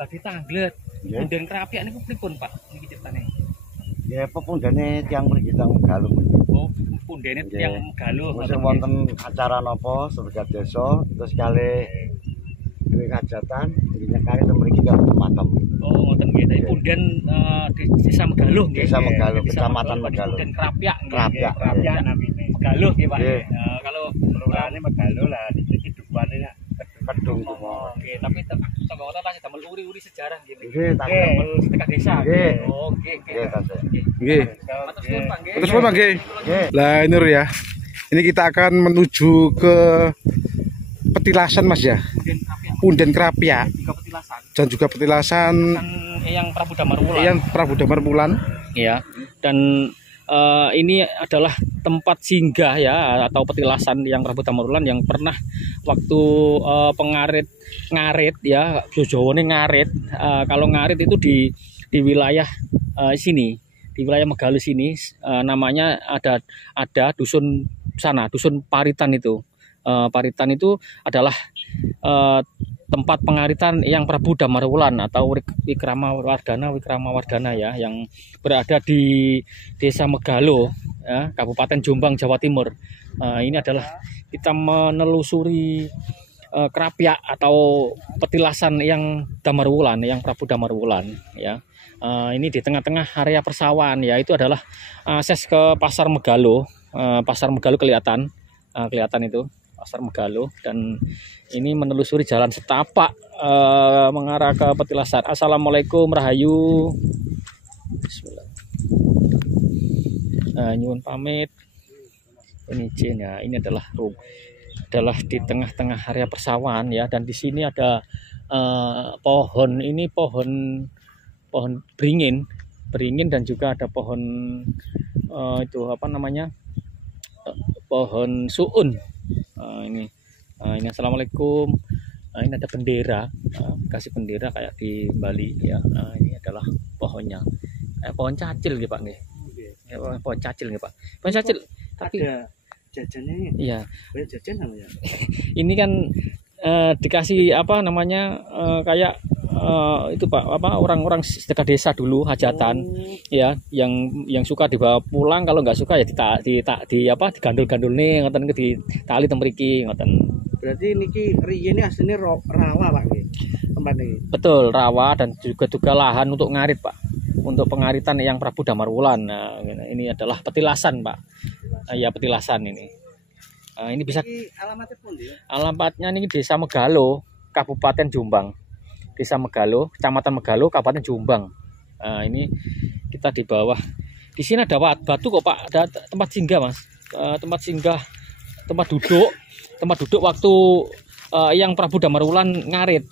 Tadi Tanglet. Nggih. Punden Krapiak niku pripun, Pak? Niki ceritane. Ya pepundhane tiyang mriki teng Galung. Oh, pundene Nggih. yang Galuh. Mesti wonten acara napa sebagai desa terus kali duwe hajatan nyekari teng mriki karo makam. Oh, ngoten nggih. Tapi punden di Desa Megaluh nggih. Desa Megaluh, Desa Kecamatan Megaluh. Punden Krapiak nggih. Krapiak. Krapiak namine. Megaluh nggih, Pak. Nggih. Kalau Kelurahannya Megaluh lah, di sini dukuhannya Kedung oh, semua. nggih, tapi tangga kota tasih damel uri-uri sejarah nggih. Nggih, tak Damel sedekah desa. Nggih. Oh, nggih, nggih. Nggih, tak. Nggih. Matur suwun, Pak nggih. Terus Pak nggih. Nggih. Lah ini Nur ya. Ini kita akan menuju ke petilasan Mas ya. Punden Krapiak. Punden Krapiak Juga petilasan. dan juga petilasan Kan yang Prabu Damarwulan. yang Prabu Damarwulan. Ya, dan ini adalah tempat singgah ya atau petilasan yang Prabu Damarwulan yang pernah waktu ngarit ya, Jawane ngarit. Kalau ngarit itu di wilayah sini, di wilayah Megaluh sini, namanya ada dusun sana, dusun Paritan itu. Paritan itu adalah tempat pengaritan yang Prabu Damarwulan atau Wikramawardhana ya, yang berada di Desa Megaluh ya, Kabupaten Jombang, Jawa Timur. Ini adalah kita menelusuri Krapiak atau petilasan yang Damarwulan, yang Prabu Damarwulan ya. Ini di tengah-tengah area persawahan ya, itu adalah akses ke Pasar Megaluh. Pasar Megaluh kelihatan itu Pasar Megaluh, dan ini menelusuri jalan setapak mengarah ke petilasan. Assalamualaikum rahayu. Bismillah. Nyuwun pamit. Ini izin ya. Ini adalah di tengah-tengah area persawahan ya, dan di sini ada pohon. Ini pohon beringin dan juga ada pohon itu apa namanya? Pohon suun. Ini assalamualaikum. Ini ada bendera, kasih bendera kayak di Bali ya. Ini adalah pohonnya, pohon cacil gitu Pak nih. Ya, pohon cacil nih Pak. Pohon cacil. Tapi ada jajannya. iya. Banyak jajan namanya. Ini kan dikasih apa namanya kayak itu Pak, apa orang-orang sedekah desa dulu hajatan ya, yang suka dibawa pulang, kalau nggak suka ya digandul-gandul nih ngoten ke di tali temriki ngoten. Berarti niki riyen ini aslinya rawa Pak nggih. Tempat ini. Betul, rawa dan juga lahan untuk ngarit Pak. Untuk pengaritan yang Prabu Damarwulan. Nah, ini adalah petilasan Pak. Ya petilasan ini. Ini bisa Alamatnya pun ya. alamatnya ini Desa Megaluh, Kabupaten Jombang. Desa Megaluh, Kecamatan Megaluh, Kabupaten Jombang. Ini kita di bawah. Di sini ada batu kok Pak, ada tempat singgah Mas. Tempat singgah, tempat duduk waktu yang Prabu Damarwulan ngarit.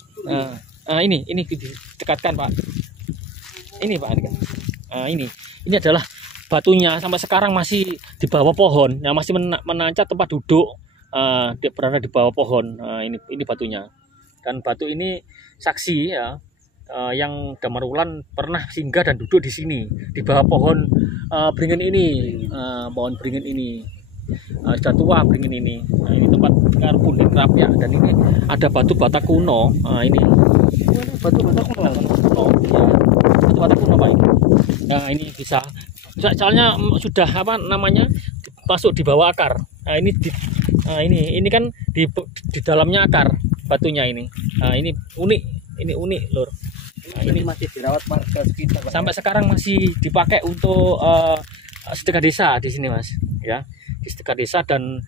Ini didekatkan Pak. Ini Pak. Ini adalah batunya, sampai sekarang masih di bawah pohon. Yang masih menancat tempat duduk, berada di bawah pohon. Ini batunya. Dan batu ini saksi ya, yang Damarwulan pernah singgah dan duduk di sini di bawah pohon beringin ini, pohon beringin ini. Sudah tua beringin ini. Ini tempat Punden Krapiak, dan ini ada batu bata kuno. Ini batu bata kuno. Ya. Batu bata kuno Pak ini. Nah, ini bisa. Soalnya sudah apa namanya masuk di bawah akar. Nah, ini kan di dalamnya akar batunya ini. Nah, ini unik Lur. Nah, ini masih dirawat warga sekitar Pak. Sampai sekarang masih dipakai untuk sedekah desa di sini Mas ya, di sedekah desa, dan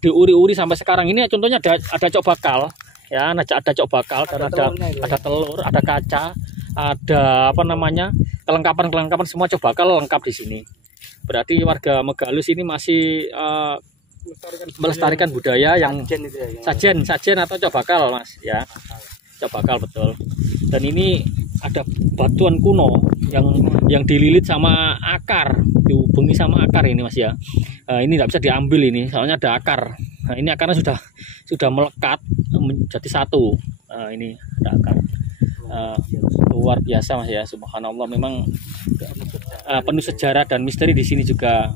diuri-uri sampai sekarang. Ini contohnya ada cok bakal ya, ada cok bakal, dan ada telur, ada kaca, ada apa namanya kelengkapan semua cok bakal lengkap di sini. Berarti warga Megaluh ini masih melestarikan budaya yang sajen atau cok bakal Mas ya, cok bakal betul. Dan ini ada batuan kuno yang dililit sama akar, dihubungi sama akar ini Mas ya. Ini tidak bisa diambil ini, soalnya ada akar. Nah, ini akarnya sudah melekat menjadi satu. Ini ada akar. Luar biasa Mas ya, subhanallah, memang penuh sejarah dan misteri di sini juga.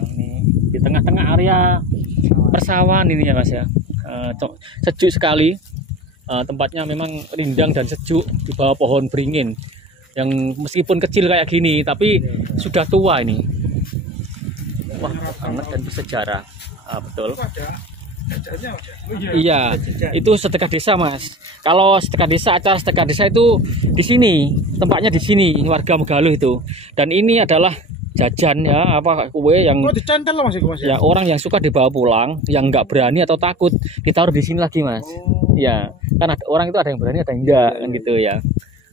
Ini di tengah-tengah area persawahan ini ya Mas ya. Sejuk sekali. Tempatnya memang rindang dan sejuk di bawah pohon beringin yang meskipun kecil kayak gini tapi sudah tua ini. Wah, hangat dan bersejarah. Betul. Iya, itu sedekah desa, Mas. Kalau sedekah desa, acara sedekah desa itu di sini, tempatnya di sini, warga Megaluh itu. Dan ini adalah jajan ya, apa kue yang dicantel Mas itu, Mas. Ya, orang yang suka dibawa pulang, yang nggak berani atau takut ditaruh di sini lagi, Mas. Ya, kan orang itu ada yang berani, ada yang enggak kan gitu ya.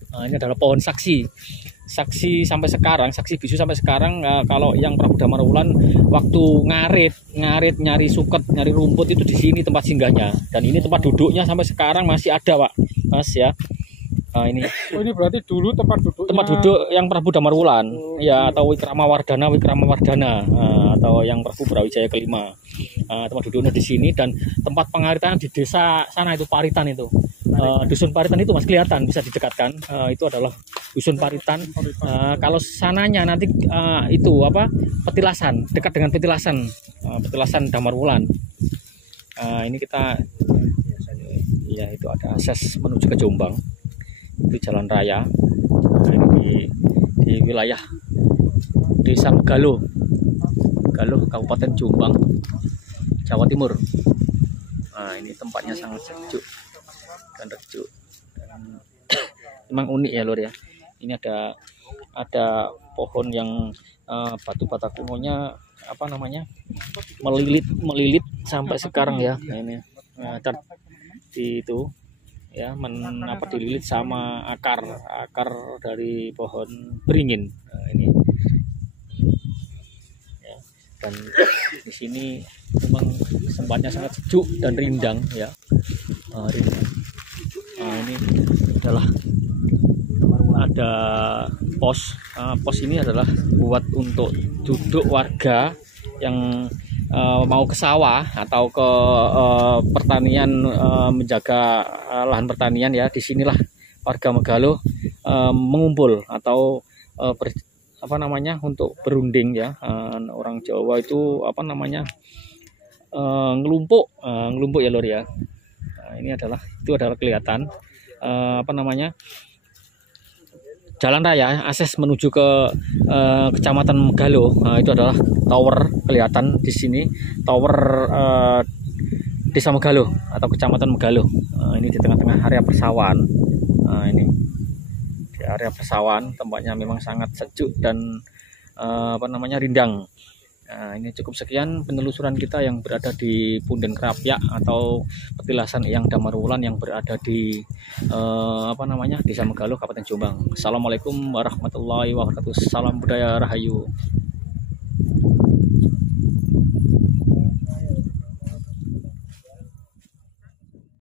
Ini adalah pohon saksi sampai sekarang, saksi bisu sampai sekarang. Kalau yang Prabu Damarwulan waktu ngarit nyari suket, nyari rumput itu di sini tempat singgahnya, dan ini tempat duduknya sampai sekarang masih ada, Pak, Mas ya. Ini ini berarti dulu tempat duduk yang Prabu Damarwulan ya, atau Wikrama Wardana atau yang Prabu Brawijaya kelima. Tempat duduknya di sini, dan tempat pengaritan di desa sana itu Paritan itu. Dusun Paritan itu, Mas, kelihatan bisa didekatkan. Itu adalah dusun Paritan. Kalau sananya nanti itu apa? Petilasan, dekat dengan petilasan Damarwulan. Ini kita ya, itu ada akses menuju ke Jombang. Itu jalan raya. Ini di wilayah Desa Megaluh, Kabupaten Jombang, Jawa Timur. Ini tempatnya sangat sejuk dan rejuk. Memang unik ya, Lur ya. Ini ada pohon yang batu bata kunonya apa namanya, melilit sampai sekarang ya. Ini di itu ya, dililit sama akar dari pohon beringin. Ini ya, dan di sini memang tempatnya sangat sejuk dan rindang ya. Ini adalah ada pos. Pos ini adalah buat untuk duduk warga yang mau ke sawah atau ke pertanian, menjaga lahan pertanian ya. Disinilah warga Megaluh mengumpul atau untuk berunding ya. Orang Jawa itu ngelumpuk ya, Lur ya. Ini adalah kelihatan jalan raya akses menuju ke Kecamatan Megaluh. Itu adalah tower, kelihatan di sini tower Desa Megaluh atau Kecamatan Megaluh. Ini di tengah-tengah area persawahan. Ini di area persawahan, tempatnya memang sangat sejuk dan rindang. Ini cukup sekian penelusuran kita yang berada di Punden Krapyak atau petilasan Eyang Damarwulan yang berada di Desa Megaluh, Kabupaten Jombang. Assalamualaikum warahmatullahi wabarakatuh. Salam budaya Rahayu.